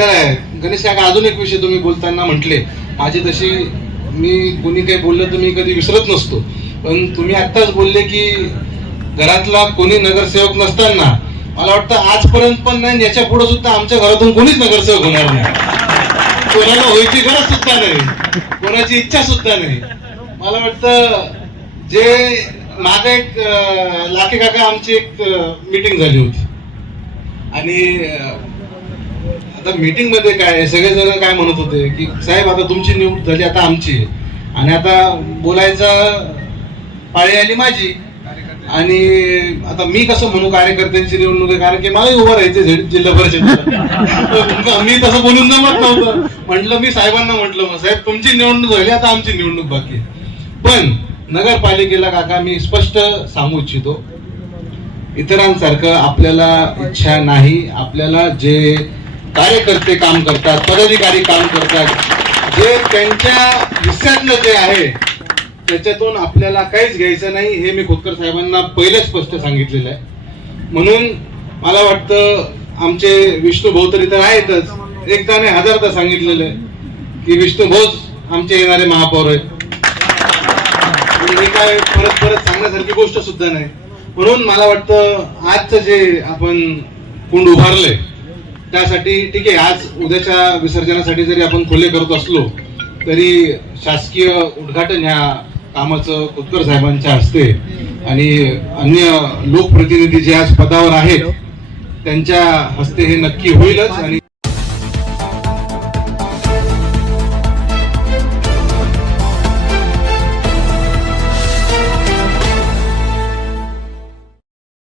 आहे गणेश काका अजून एक विषय तुम्ही बोलताना म्हटले. माझी तशी मी कोणी काही बोललं तर मी कधी विसरत नसतो. पण तुम्ही आत्ताच बोलले की घरातला कोणी नगरसेवक नसताना मला वाटतं आजपर्यंत पण नाही याच्यापुढे सुद्धा आमच्या घरातून कोणीच नगरसेवक होणार नाही. कोणाला व्हायची गरज सुद्धा नाही. कोणाची इच्छा सुद्धा नाही. मला वाटतं जे मागे एक लाखे काका आमची एक मीटिंग झाली होती. आणि आता मीटिंगमध्ये काय सगळेजण काय म्हणत होते की साहेब आता तुमची निवड झाली आता आमची आणि आता बोलायचा पाळी आली माझी. आणि आता मी कसं म्हणू कार्यकर्त्यांची निवडणूक आहे? कारण की मलाही उभं राहायचं जिल्हा परिषद मी तसं बोलून जमत नव्हतं म्हटलं मी साहेबांना म्हटलं मग साहेब तुमची निवडणूक झाली आता आमची निवडणूक बाकी पण नगरपालिकेला काका मी स्पष्ट सांगू इच्छितो. इतरांसारखं आपल्याला इच्छा नाही. आपल्याला जे कार्यकर्ते काम करतात पदाधिकारी काम करतात. जे त्यांच्या हिस्सातलं जे आहे त्याच्यातून आपल्याला काहीच घ्यायचं नाही हे मी खोतकर साहेबांना पहिलेच स्पष्ट सांगितलेलं आहे. म्हणून मला वाटतं आमचे विष्णू भाऊ तर आहेतच. एकदा हजारदा सांगितलेलं आहे की विष्णू भाऊच आमचे येणारे महापौर आहेत. म्हणजे हे काय परत परत सांगण्यासारखी गोष्ट सुद्धा नाही. म्हणून मला वाटतं आजचं जे आपण कुंड उभारलंय त्यासाठी ठीक आहे आज उद्याच्या विसर्जनासाठी जरी आपण खुले करत असलो तरी शासकीय उद्घाटन ह्या कामाचं खोतकर साहेबांच्या हस्ते आणि अन्य लोकप्रतिनिधी जे आज पदावर आहेत त्यांच्या हस्ते हे नक्की होईलच आणि